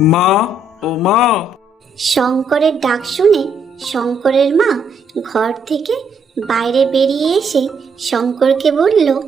মা ও মা। শঙ্করের ডাক শুনে শঙ্করের মা ঘর থেকে বাইরে বেরিয়ে এসে শঙ্করকে বলল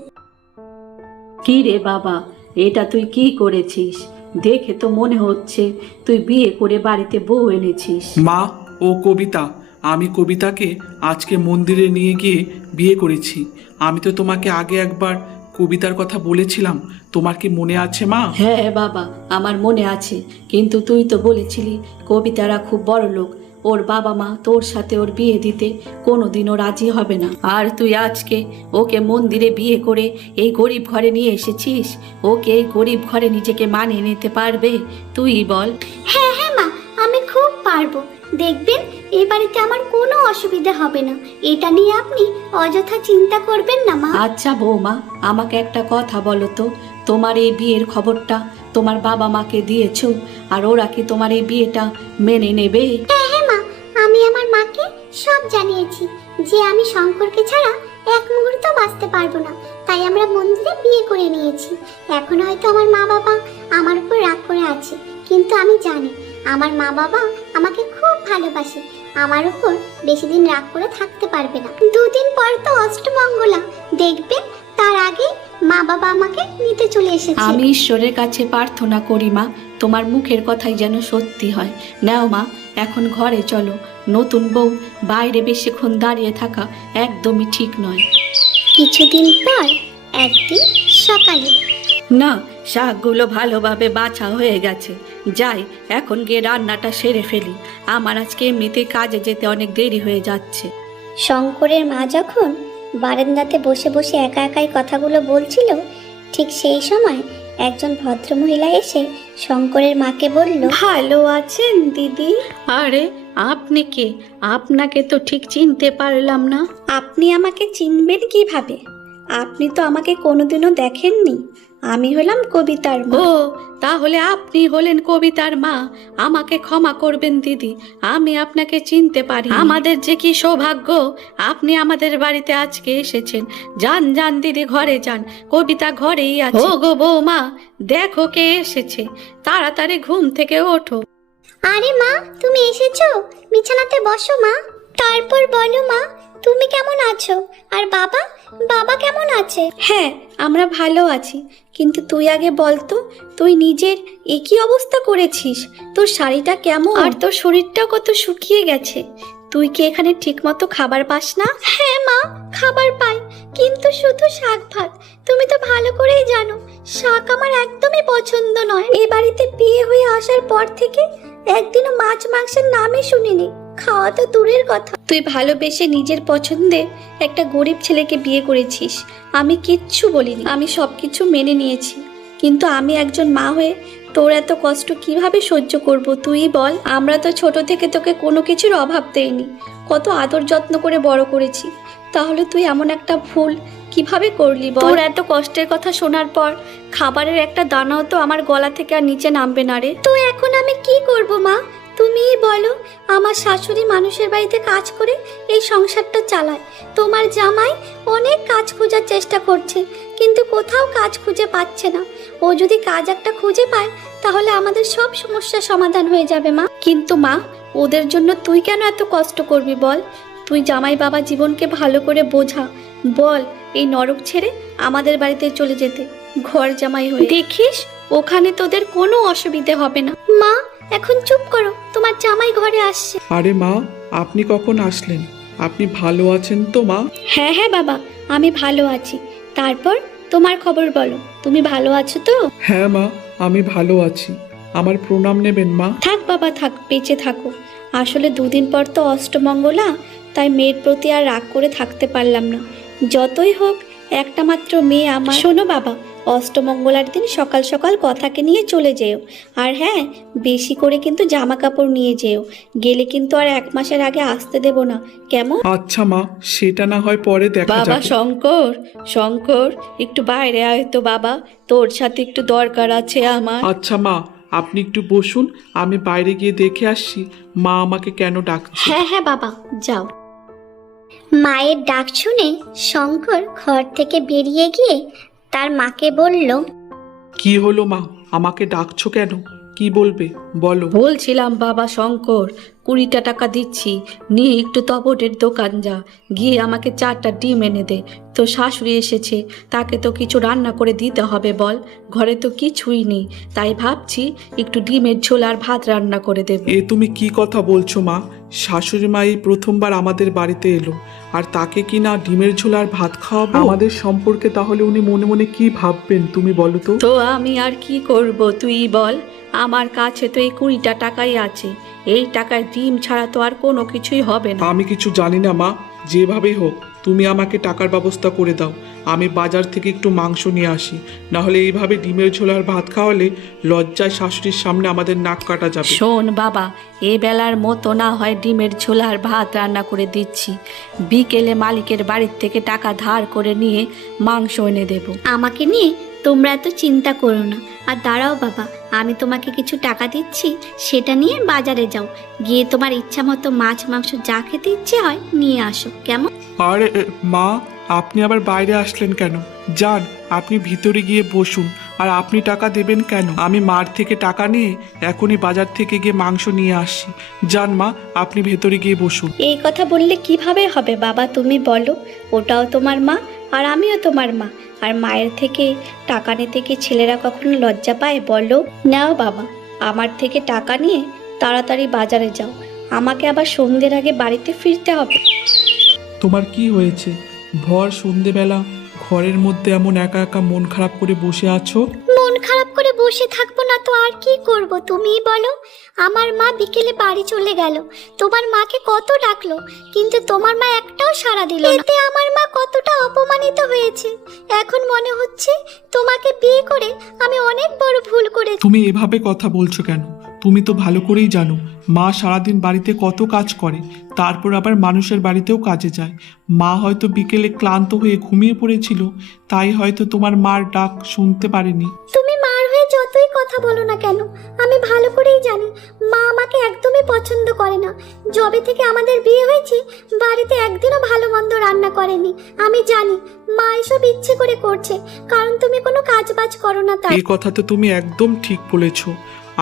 কি রে বাবা এটা তুই কি করেছিস? দেখে তো মনে হচ্ছে তুই বিয়ে করে বাড়িতে বউ এনেছিস। মা ও কবিতা আমি কবিতাকে আজকে মন্দিরে নিয়ে গিয়ে বিয়ে করেছি। আমি তো তোমাকে আগে একবার কবিতার কথা বলেছিলাম তোমার কি মনে আছে মা? হ্যাঁ বাবা আমার মনে আছে। কিন্তু তুই তো বলেছিলি কবিতারা খুব বড় লোক। ওর বাবা মা তোর সাথে ওর বিয়ে দিতে কোনোদিনও রাজি হবে না। আর তুই আজকে ওকে মন্দিরে বিয়ে করে এই গরিব ঘরে নিয়ে এসেছিস? ওকে এই গরিব ঘরে নিজেকে মানিয়ে নিতে পারবে? তুই বল। হ্যাঁ হ্যাঁ মা আমি খুব পারব। দেখবেন এই বাড়িতে আমার কোনো অসুবিধা হবে না। এটা নিয়ে আপনি অযথা চিন্তা করবেন না মা। আচ্ছা বৌমা আমাকে একটা কথা বলো তো। তোমার এই বিয়ের খবরটা তোমার বাবা মাকে দিয়েছ আর ওরা কি তোমার এই বিয়েটা মেনে নেবে? হ্যাঁ হ্যাঁ মা। আমি আমার মাকে সব জানিয়েছি যে আমি শঙ্করকে ছাড়া এক মুহূর্ত বাঁচতে পারব না। তাই আমরা মন্দিরে বিয়ে করে নিয়েছি। এখন হয়তো আমার মা বাবা আমার উপর রাগ করে আছে কিন্তু আমি জানি আমার মা বাবা আমাকে খুব ভালোবাসে। আমার উপর বেশি দিন রাগ করে থাকতে পারবে না। দুদিন পর তো অষ্টমঙ্গলা। দেখবেন তার আগে মা বাবা আমাকে নিতে চলে এসেছে। আমি ঈশ্বরের কাছে প্রার্থনা করি মা। তোমার মুখের কথাই যেন সত্যি হয়। নাও মা এখন ঘরে চলো। নতুন বউ বাইরে বেশিক্ষণ দাঁড়িয়ে থাকা একদমই ঠিক নয়। কিছুদিন পর একদিন সকালে। না শাকগুলো ভালোভাবে বাছা হয়ে গেছে। যাই এখন গিয়ে রান্নাটা সেরে ফেলি। আমার আজকে এমনিতে কাজে যেতে অনেক দেরি হয়ে যাচ্ছে। শঙ্করের মা যখন বারান্দাতে বসে বসে একা একাই কথাগুলো বলছিল ঠিক সেই সময় একজন ভদ্রমহিলা এসে শঙ্করের মাকে বলল ভালো আছেন দিদি? আরে আপনি কে? আপনাকে তো ঠিক চিনতে পারলাম না। আপনি আমাকে চিনবেন কীভাবে? আপনি তো আমাকে কোনোদিনও দেখেননি। আমি হলাম কবিতার মা। ও তাহলে আপনি হলেন কবিতার মা। আমাকে ক্ষমা করবেন দিদি আমি আপনাকে চিনতে পারি। আমাদের যে কি সৌভাগ্য আপনি আমাদের বাড়িতে আজকে এসেছেন। যান যান দিদি ঘরে যান। কবিতা ঘরেই আছে। ও গো বৌমা দেখো কে এসেছে। তাড়াতাড়ি ঘুম থেকে ওঠো। আরে মা তুমি এসেছ? বিছানাতে বসো মা। তারপর বলো মা তুমি কেমন আছো? আর বাবা বাবা কেমন আছে? হ্যাঁ আমরা ভালো আছি। কিন্তু তুই আগে বল তো তুই নিজের একই অবস্থা করেছিস? তোর শাড়িটা কেমন? আর তোর শরীরটা কত শুকিয়ে গেছে। তুই কি এখানে ঠিকমতো খাবার পাস না? হ্যাঁ মা খাবার পাই। কিন্তু শুধু শাক ভাত। তুমি তো ভালো করেই জানো শাক আমার একদমই পছন্দ নয়। এ বাড়িতে বিয়ে হয়ে আসার পর থেকে একদিনও মাছ মাংসের নামই শুনিনি। খাওয়া তো দূরের কথা। তুই ভালোবেসে নিজের পছন্দে একটা গরিব ছেলেকে বিয়ে করেছিস। আমি কিচ্ছু বলিনি। আমি সব কিছু মেনে নিয়েছি। কিন্তু আমি একজন মা হয়ে তোর এত কষ্ট কীভাবে সহ্য করব তুই বল? আমরা তো ছোট থেকে তোকে কোনো কিছুর অভাব দেইনি। কত আদর যত্ন করে বড় করেছি। তাহলে তুই এমন একটা ভুল কীভাবে করলি বল? তোর এত কষ্টের কথা শোনার পর খাবারের একটা দানাও তো আমার গলা থেকে আর নিচে নামবে না রে। তো এখন আমি কি করব মা? তুমিই বলো আমার শাশুড়ি মানুষের বাড়িতে কাজ করে এই সংসারটা চালায়। তোমার জামাই অনেক কাজ খোঁজার চেষ্টা করছে কিন্তু কোথাও কাজ খুঁজে পাচ্ছে না। ও যদি কাজ একটা খুঁজে পায় তাহলে আমাদের সব সমস্যার সমাধান হয়ে যাবে মা। কিন্তু মা ওদের জন্য তুই কেন এত কষ্ট করবি বল? তুই জামাই বাবা জীবনকে ভালো করে বোঝা। বল এই নরক ছেড়ে আমাদের বাড়িতে চলে যেতে। ঘর জামাই হয়ে দেখিস ওখানে তোদের কোনো অসুবিধে হবে না। মা এখন চুপ করো তোমার জামাই ঘরে আসছে। আরে মা আপনি কখন আসলেন? আপনি ভালো আছেন তো মা? হ্যাঁ হ্যাঁ বাবা আমি ভালো আছি। তারপর তোমার খবর বলো তুমি ভালো আছো তো? হ্যাঁ মা আমি ভালো আছি। আমার প্রণাম নেবেন মা। থাক বাবা থাক বেঁচে থাকো। আসলে দুদিন পর তো অষ্টমঙ্গলা তাই মেয়ের প্রতি আর রাগ করে থাকতে পারলাম না। যতই হোক একটা মাত্র মেয়ে আমার শোনো বাবা অষ্টমঙ্গলার দিন সকাল সকাল কথাকে নিয়ে চলে যেও। আর হ্যাঁ বেশি করে কিন্তু জামা কাপড় নিয়ে যেও। গেলে কিন্তু আর এক মাসের আগে আসতে দেব না। কেমন? আচ্ছা মা সেটা না হয় পরে দেখা বাবা যাবে। শঙ্কর শঙ্কর একটু বাইরে আয় তো বাবা। তোর সাথে একটু দরকার আছে আমার। আচ্ছা মা আপনি একটু বসুন আমি বাইরে গিয়ে দেখে আসছি। মা আমাকে কেন ডাকছে? হ্যাঁ হ্যাঁ বাবা যাও। মায়ের ডাক শুনে শঙ্কর ঘর থেকে বেরিয়ে গিয়ে তার মাকে বলল কি হলো মা? আমাকে ডাকছো কেন? কি বলবে? বলো। বলছিলাম বাবা শঙ্কর কুড়িটা টাকা দিচ্ছি। নিয়ে একটু তপটের দোকান যা। গিয়ে আমাকে চারটা ডিম এনে দে। তো শাশুড়ি এসেছে। তাকে তো কিছু রান্না করে দিতে হবে বল। ঘরে তো কিছুই নেই। তাই ভাবছি একটু ডিমের ঝোল আর ভাত রান্না করে দেব। এ তুমি কি কথা বলছো মা? শাশুড়ি মা এই প্রথমবার আমাদের বাড়িতে এলো। আর তাকে কি না ডিমের ঝোল আর ভাত খাওয়াবো? আমাদের সম্পর্কে তাহলে উনি মনে মনে কি ভাববেন তুমি বলো তো? তো আমি আর কি করব তুই বল? আমার কাছে তো এই কুড়িটা টাকাই আছে। এই টাকায় ডিম ছাড়া তো আর কোনো কিছুই হবে না। আমি কিছু জানি না মা। যেভাবেই হোক তুমি আমাকে টাকার ব্যবস্থা করে দাও। আমি বাজার থেকে একটু মাংস নিয়ে আসি। না হলে এইভাবে ডিমের ঝোল আর ভাত খাওয়ালে লজ্জায় শাশুড়ির সামনে আমাদের নাক কাটা যাবে। শোন বাবা এ বেলার মতো না হয় ডিমের ঝোল আর ভাত রান্না করে দিচ্ছি। বিকেলে মালিকের বাড়ির থেকে টাকা ধার করে নিয়ে মাংস এনে দেব। আমাকে নিয়ে তোমরা এত চিন্তা করো না। আর দাঁড়াও বাবা আমি তোমাকে কিছু টাকা দিচ্ছি, সেটা নিয়ে বাজারে যাও। গিয়ে তোমার ইচ্ছা মতো মাছ, মাংস যা খেতে ইচ্ছে হয় নিয়ে আসো, কেমন? আরে, মা, আপনি আবার বাইরে আসলেন কেন? যান, আপনি ভিতরে গিয়ে বসুন। আর আপনি টাকা দেবেন কেন? আমি মার থেকে টাকা নিয়ে এখনই বাজার থেকে গিয়ে মাংস নিয়ে আসি যান মা আপনি ভেতরে গিয়ে বসুন। এই কথা বললে কীভাবে হবে বাবা তুমি বলো। ওটাও তোমার মা আর আমিও তোমার মা। আর মায়ের থেকে টাকা নিতে কি ছেলেরা কখনো লজ্জা পায়? বলো। নাও বাবা আমার থেকে টাকা নিয়ে তাড়াতাড়ি বাজারে যাও। আমাকে আবার সন্ধ্যের আগে বাড়িতে ফিরতে হবে। তোমার কি হয়েছে? ভর সন্ধেবেলা ঘরের মধ্যে এমন একা একা মন খারাপ করে বসে আছো? মন খারাপ করে বসে থাকব না তো আর কি করব তুমিই বলো। আমার মা বিকেলে বাড়ি চলে গেল। তোমার মাকে কত ডাকলো কিন্তু তোমার মা একটাও সাড়া দিল না। এতে আমার মা কতটা অপমানিত হয়েছে। এখন মনে হচ্ছে তোমাকে বিয়ে করে আমি অনেক বড় ভুল করেছি। তুমি এভাবে কথা বলছো কেন? তুমি তো ভালো করেই জানো মা সারাদিন বাড়িতে কত কাজ করে। তারপর আবার মানুষের বাড়িতেও কাজে যায়। মা হয়তো বিকেলে ক্লান্ত হয়ে ঘুমিয়ে পড়েছিল তাই হয়তো তোমার মার ডাক শুনতে পারেনি। তুমি মার হয়ে যতই কথা বলো না কেন আমি ভালো করেই জানি মা আমাকে একদমই পছন্দ করে না। যবে থেকে আমাদের বিয়ে হয়েছে বাড়িতে একদিনও ভালো মন্দ রান্না করেনি। আমি জানি মা এসব ইচ্ছে করে করছে কারণ তুমি কোনো কাজ বাজ করো না তাই এই কথা তো তুমি একদম ঠিক বলেছ।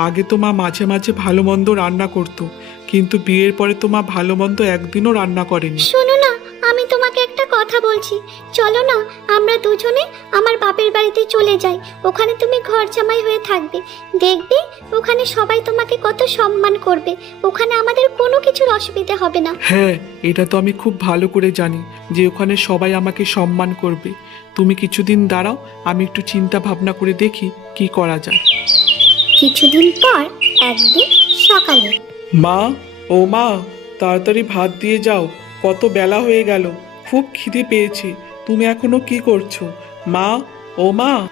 আগে তো মা মাঝে মাঝে ভালো মন্দ রান্না করতো কিন্তু বিয়ের পরে তো মা ভালো মন্দ একদিনও রান্না করেনি। শোনো না আমি তোমাকে একটা কথা বলছি। চলো না আমরা দুজনে আমার বাপের বাড়িতে চলে যাই। ওখানে তুমি ঘর জামাই হয়ে থাকবে। দেখবে ওখানে সবাই তোমাকে কত সম্মান করবে। ওখানে আমাদের কোনো কিছুর অসুবিধা হবে না। হ্যাঁ এটা তো আমি খুব ভালো করে জানি যে ওখানে সবাই আমাকে সম্মান করবে। তুমি কিছুদিন দাঁড়াও আমি একটু চিন্তা ভাবনা করে দেখি কি করা যায়। কিছুদিন পর একদিন সকালে। মা ও মা তাড়াতাড়ি ভাত দিয়ে যাও কত বেলা হয়ে গেল খুব খিদে পেয়েছে তুমি এখনও কি করছ? মা ও মা।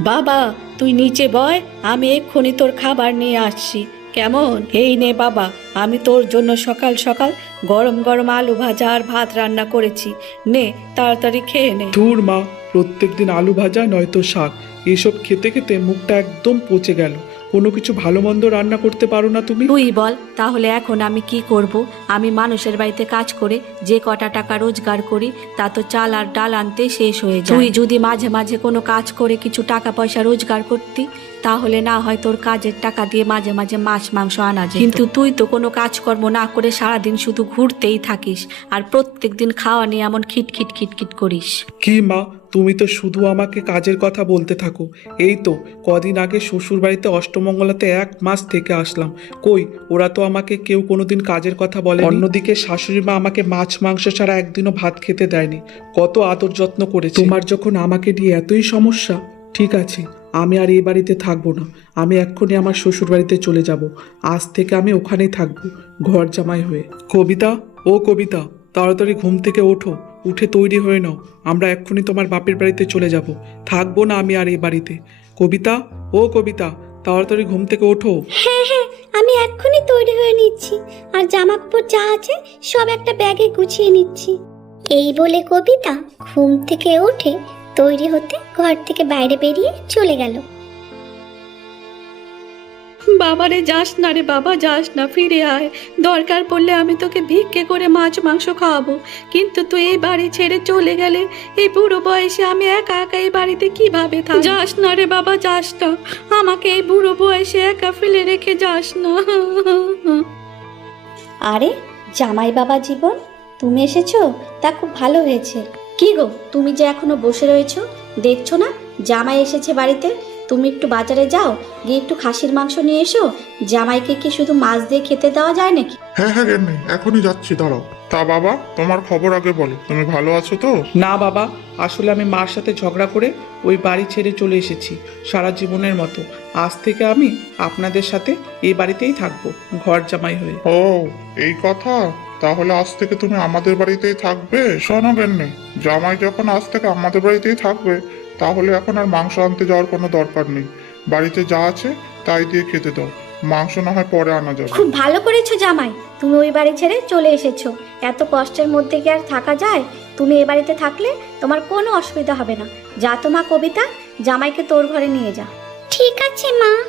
বাবা তুই নিচে বয় আমি এক্ষুনি তোর খাবার নিয়ে আসছি। কেমন? এই নে বাবা আমি তোর জন্য সকাল সকাল গরম গরম আলু ভাজা আর ভাত রান্না করেছি। নে তাড়াতাড়ি খেয়ে নে। দূর মা প্রত্যেকদিন আলু ভাজা নয়তো শাক এসব খেতে খেতে মুখটা একদম পচে গেল। কোনো কিছু ভালো মন্দ রান্না করতে পারো না তুমি? তুই বল তাহলে এখন আমি কি করব? আমি মানুষের বাড়িতে কাজ করে যে কটা টাকা রোজগার করি তা তো চাল আর ডাল আনতে শেষ হয়ে যায়। তুই যদি মাঝে মাঝে কোনো কাজ করে কিছু টাকা পয়সা রোজগার করতি তাহলে না হয় তোর কাজের টাকা দিয়ে মাঝে মাঝে মাছ মাংস আনা যায় কিন্তু তুই তো কোনো কাজকর্ম না করে সারাদিন শুধু ঘুরতেই থাকিস আর প্রত্যেক দিন খাওয়া নিয়ে এমন খিটখিট খিটখিট করিস। কি মা তুমি তো শুধু আমাকে কাজের কথা বলতে থাকো। এই তো, কদিন আগে শ্বশুর বাড়িতে অষ্টমঙ্গলাতে এক মাস থেকে আসলাম। কই, ওরা তো আমাকে কেউ কোনোদিন কাজের কথা বলে অন্যদিকে শাশুড়ি মা আমাকে মাছ, মাংস ছাড়া একদিনও ভাত খেতে দেয়নি। কত আদর যত্ন করেছে। তোমার যখন আমাকে নিয়ে এতই সমস্যা, ঠিক আছে, আমি আর এই বাড়িতে থাকব না। আমি এক্ষুনি আমার শ্বশুর বাড়িতে চলে যাব। আজ থেকে আমি ওখানেই থাকব ঘর জামাই হয়ে। কবিতা, ও কবিতা, তাড়াতাড়ি ঘুম থেকে ওঠো। উঠে তৈরি হয়ে নাও, আমরা এক্ষুনি তোমার বাপের বাড়িতে চলে যাব। থাকব না আমি আর এই বাড়িতে। কবিতা, ও কবিতা, তাড়াতাড়ি ঘুম থেকে ওঠো। হ্যাঁ হ্যাঁ আমি এক্ষুনি তৈরি হয়ে নিচ্ছি। আর জামা কাপড় যা আছে, সব একটা ব্যাগে গুছিয়ে নিচ্ছি। এই বলে কবিতা ঘুম থেকে উঠে তৈরি হতে ঘর থেকে বাইরে বেরিয়ে চলে গেল। বাবারে যাস না রে বাবা, যাস না, ফিরে আয়। দরকার পড়লে আমি তোকে ভিক্ষে করে মাছ, মাংস খাওয়াবো। কিন্তু তুই এই বাড়ি ছেড়ে চলে গেলে এই বুড়ো বয়সে আমি একা একা এই বাড়িতে কীভাবে থাক যাস না রে বাবা, যাস না। আমাকে এই বুড়ো বয়সে একা ফেলে রেখে যাস না। আরে, জামাই বাবা জীবন, তুমি এসেছ? তা খুব ভালো হয়েছে। কি গো, তুমি যে এখনও বসে রয়েছো, দেখছ না? জামাই এসেছে বাড়িতে। তুমি একটু বাজারে যাও গিয়ে একটু খাসির মাংস নিয়ে এসো। জামাইকে কি শুধু মাছ দিয়ে খেতে দেওয়া যায় নাকি? হ্যাঁ হ্যাঁ গেন্নি এখনই যাচ্ছি দাঁড়াও। তা বাবা তোমার খবর আগে বলো। তুমি ভালো আছো তো? না বাবা আসলে আমি মার সাথে ঝগড়া করে ওই বাড়ি ছেড়ে চলে এসেছি সারা জীবনের মতো। আজ থেকে আমি আপনাদের সাথে এই বাড়িতেই থাকব ঘর জামাই হয়ে। ও এই কথা? তাহলে আজ থেকে তুমি আমাদের বাড়িতেই থাকবে? শোনো গেন্নি জামাই যখন আজ থেকে আমাদের বাড়িতেই থাকবে তাহলে এখন আর মাংস আনতে যাওয়ার কোনো দরকার নেই। বাড়িতে যা আছে তাই দিয়ে খেতে দাও। মাংস না হয় পরে আনা যাবে। খুব ভালো করেছ জামাই। তুমি ওই বাড়ি ছেড়ে চলে এসেছ। এত কষ্টের মধ্যে কি আর থাকা যায়? তুমি এ বাড়িতে থাকলে তোমার কোনো অসুবিধা হবে না। যা তোমা কবিতা জামাইকে তোর ঘরে নিয়ে যা। ঠিক আছে মা।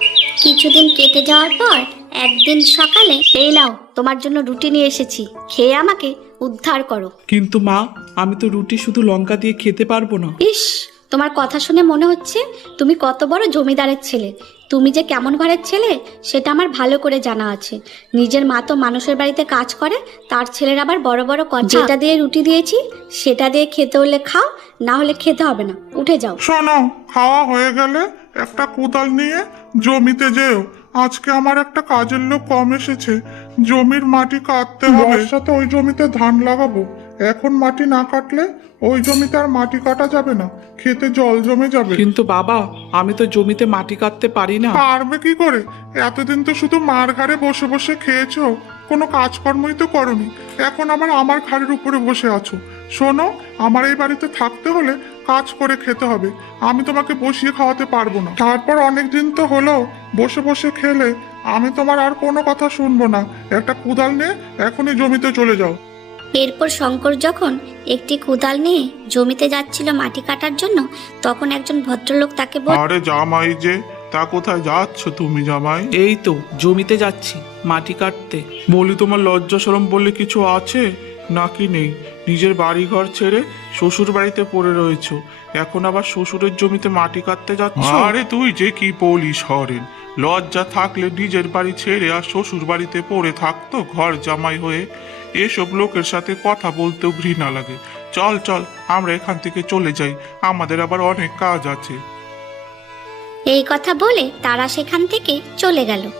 কিছুদিন কেটে যাওয়ার পর একদিন সকালে এই নাও তোমার জন্য রুটি নিয়ে এসেছি। খেয়ে আমাকে উদ্ধার করো। কিন্তু মা আমি তো রুটি শুধু লঙ্কা দিয়ে খেতে পারব না। ইস! তোমার কথা শুনে মনে হচ্ছে তুমি কত বড় জমিদারের ছেলে। তুমি যে কেমন ঘরের ছেলে সেটা আমার ভালো করে জানা আছে। নিজের মা তো মানুষের বাড়িতে কাজ করে তার ছেলের আবার বড় বড় কথা যেটা দিয়ে রুটি দিয়েছি সেটা দিয়ে খেতে হলে খাও না হলে খেতে হবে না। উঠে যাও। শোনো খাওয়া হয়ে গেলে একটা কোদাল নিয়ে জমিতে যেও। আজকে আমার একটা কাজের লোক কম এসেছে। জমির মাটি কাটতে হবে। সাথে ওই জমিতে ধান লাগাবো। এখন মাটি না কাটলে ওই জমিতে আর মাটি কাটা যাবে না খেতে জল জমে যাবে। কিন্তু বাবা আমি তো জমিতে মাটি কাটতে পারি না। পারবে কি করে? এতদিন তো শুধু মার ঘাড়ে বসে বসে খেয়েছো কোনো কাজকর্মই তো করনি। এখন আবার আমার ঘাড়ের উপরে বসে আছো। শোনো আমার এই বাড়িতে থাকতে হলে কাজ করে খেতে হবে। আমি তোমাকে বসিয়ে খাওয়াতে পারব না। তারপর অনেক দিন তো হলো বসে বসে খেলে আমি তোমার আর কোনো কথা শুনব না। একটা কোদাল নিয়ে এখনই জমিতে চলে যাও। এরপর শঙ্কর যখন একটি কোদাল নিয়ে জমিতে যাচ্ছিল মাটি কাটার জন্য তখন একজন ভদ্রলোক তাকে বল আরে জামাই যে তা কোথায় যাচ্ছ তুমি জামাই? এই তো জমিতে যাচ্ছি মাটি কাটতে। বলি তোমার লজ্জা সরম বলে কিছু আছে? নাকি নেই? নিজের বাড়ি ঘর ছেড়ে শ্বশুর বাড়িতে পড়ে রয়েছো। এখন আবার শ্বশুরের জমিতে মাটি কাটতে যাচ্ছ? আরে তুই যে কি বলিস হরেন? লজ্জা থাকলে নিজের বাড়ি ছেড়ে আর শ্বশুর বাড়িতে পড়ে থাকতো ঘর জামাই হয়ে। এসব লোকের সাথে কথা বলতেও ঘৃণা লাগে। চল চল আমরা এখান থেকে চলে যাই। আমাদের আবার অনেক কাজ আছে। এই কথা বলে তারা সেখান থেকে চলে গেল।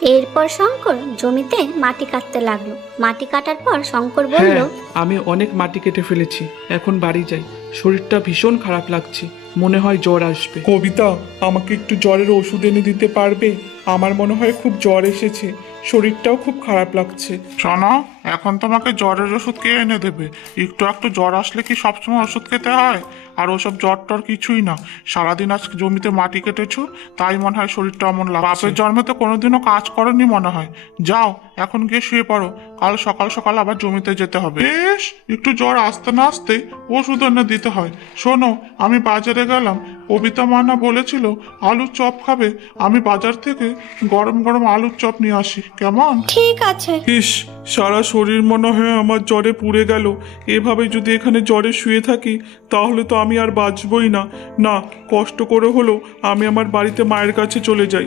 এরপর শঙ্কর জমিতে মাটি কাটতে লাগল। মাটি কাটার পর শঙ্কর বলল হ্যাঁ আমি অনেক মাটি কেটে ফেলেছি। এখন বাড়ি যাই। শরীরটা ভীষণ খারাপ লাগছে। মনে হয় জ্বর আসবে। কবিতা আমাকে একটু জ্বরের ওষুধ এনে দিতে পারবে? আমার মনে হয় খুব জ্বর এসেছে। শরীরটাও খুব খারাপ লাগছে। শোনো এখন তোমাকে জ্বরের ওষুধ কে এনে দেবে? একটু একটু জ্বর আসলে কি সবসময় ওষুধ খেতে হয়? আর ওসব জ্বর টর কিছুই না। সারাদিন আজ জমিতে মাটি কেটেছো, তাই মনে হয় শরীরটা অমন লাগে বাপের জন্মে তো কোনোদিনও কাজ করেনি মনে হয়। যাও এখন গিয়ে শুয়ে পড়ো। কাল সকাল সকাল আবার জমিতে যেতে হবে। বেশ একটু জ্বর আসতে না আসতেই ওষুধ এনে দিতে হয়। শোনো আমি বাজারে গেলাম। কবিতা মানা বলেছিল আলুর চপ খাবে। আমি বাজার থেকে গরম গরম আলুর চপ নিয়ে আসি। কেমন? ঠিক আছে। ইস সারা শরীর মনে হয় আমার জ্বরে পুড়ে গেল। এভাবে যদি এখানে জ্বরে শুয়ে থাকি তাহলে তো আমি আর বাঁচবই না। না কষ্ট করে হলো আমি আমার বাড়িতে মায়ের কাছে চলে যাই।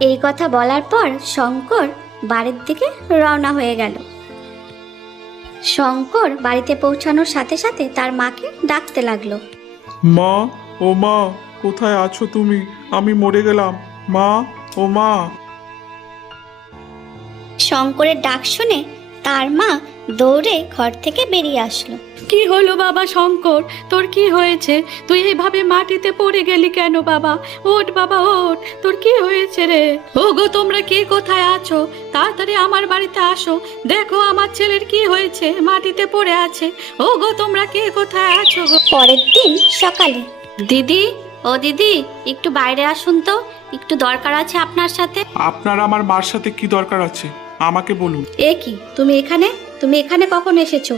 এই কথা বলার পর শঙ্কর বাড়ির দিকে রওনা হয়ে গেল। শঙ্কর বাড়িতে পৌঁছানোর সাথে সাথে তার মাকে ডাকতে লাগল। মা ও মা কোথায় আছো তুমি? আমি মরে গেলাম। মা ও মা। শঙ্করের ডাক শুনে তার মা দৌড়ে ঘর থেকে বেরিয়ে আসলো। কি হলো বাবা শঙ্কর? তোর কি হয়েছে? তুই এইভাবে মাটিতে পড়ে গেলি কেন বাবা? ওঠ বাবা ওঠ। তোর কি হয়েছে রে? ওগো তোমরা কে কোথায় আছো? তাড়াতাড়ি আমার বাড়িতে আসো। দেখো আমার ছেলের কি হয়েছে মাটিতে পড়ে আছে। ওগো তোমরা কে কোথায় আছো গো? পরের দিন সকালে। দিদি ও দিদি একটু বাইরে আসুন তো। একটু দরকার আছে আপনার সাথে। আপনার আমার মার সাথে কি দরকার আছে? আমাকে বলুন। এ কি তুমি এখানে? তুমি এখানে কখন এসেছ?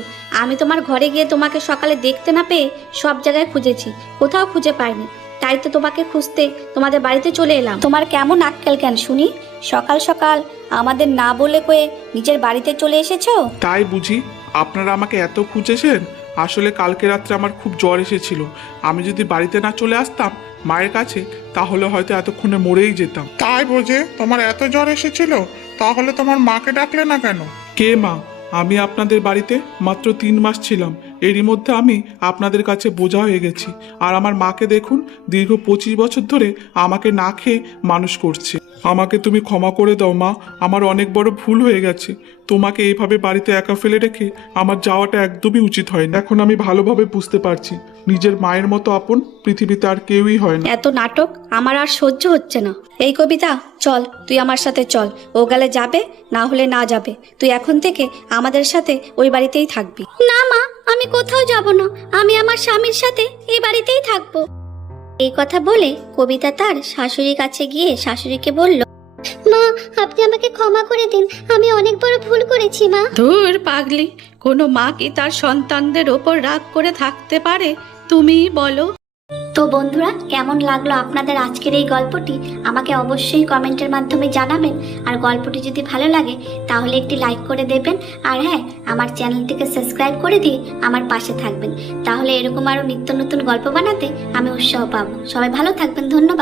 আমি তোমার ঘরে গিয়ে তোমাকে সকালে দেখতে না পেয়ে সব জায়গায় খুঁজেছি কোথাও খুঁজে পাইনি। তাই তো তোমাকে খুঁজতে তোমাদের বাড়িতে চলে এলাম। তোমার কেমন আক্কেল কেন শুনি? সকাল সকাল আমাদের না বলে কয়ে নিজের বাড়িতে চলে এসেছ? তাই বুঝি আপনারা আমাকে এত খুঁজেছেন? আসলে কালকে রাত্রে আমার খুব জ্বর এসেছিল। আমি যদি বাড়িতে না চলে আসতাম মায়ের কাছে তাহলে হয়তো এতক্ষণে মরেই যেতাম। তাই বোঝে তোমার এত জ্বর এসেছিল তাহলে তোমার মাকে ডাকলে না কেন? কে মা? আমি আপনাদের বাড়িতে মাত্র তিন মাস ছিলাম। এরই মধ্যে আমি আপনাদের কাছে বোঝা হয়ে গেছি। আর আমার মাকে দেখুন, দীর্ঘ পঁচিশ বছর ধরে আমাকে না খেয়ে মানুষ করছে। আমাকে তুমি ক্ষমা করে দাও মা। আমার অনেক বড় ভুল হয়ে গেছে। তোমাকে এইভাবে বাড়িতে একা ফেলে রেখে আমার যাওয়াটা একদমই উচিত হয় না এখন আমি ভালোভাবে বুঝতে পারছি নিজের মায়ের মতো আপন পৃথিবীতে আর কেউই হয় না। এত নাটক আমার আর সহ্য হচ্ছে না। এই কবিতা চল তুই আমার সাথে চল। ও গেলে যাবে না হলে না যাবে। তুই এখন থেকে আমাদের সাথে ওই বাড়িতেই থাকবি। না মা আমি কোথাও যাব না। আমি আমার স্বামীর সাথে এই বাড়িতেই থাকব। এই কথা বলে কবিতা তার শাশুড়ির কাছে গিয়ে শাশুড়িকে বলল মা আপনি আমাকে ক্ষমা করে দিন। আমি অনেক বড় ভুল করেছি মা। ধুর পাগলি কোনো মা কি তার সন্তানদের ওপর রাগ করে থাকতে পারে? তুমিই বলো। বন্ধুরা, কেমন লাগল আপনাদের আজকের এই গল্পটি? আমাকে অবশ্যই কমেন্টের মাধ্যমে জানাবেন। আর গল্পটি যদি ভালো লাগে, তাহলে একটি লাইক করে দেবেন। আর হ্যাঁ আমার চ্যানেলটিকে সাবস্ক্রাইব করে দিয়ে আমার পাশে থাকবেন। তাহলে এরকম আরও নিত্য নতুন গল্প বানাতে আমি উৎসাহ পাবো। সবাই ভালো থাকবেন, ধন্যবাদ।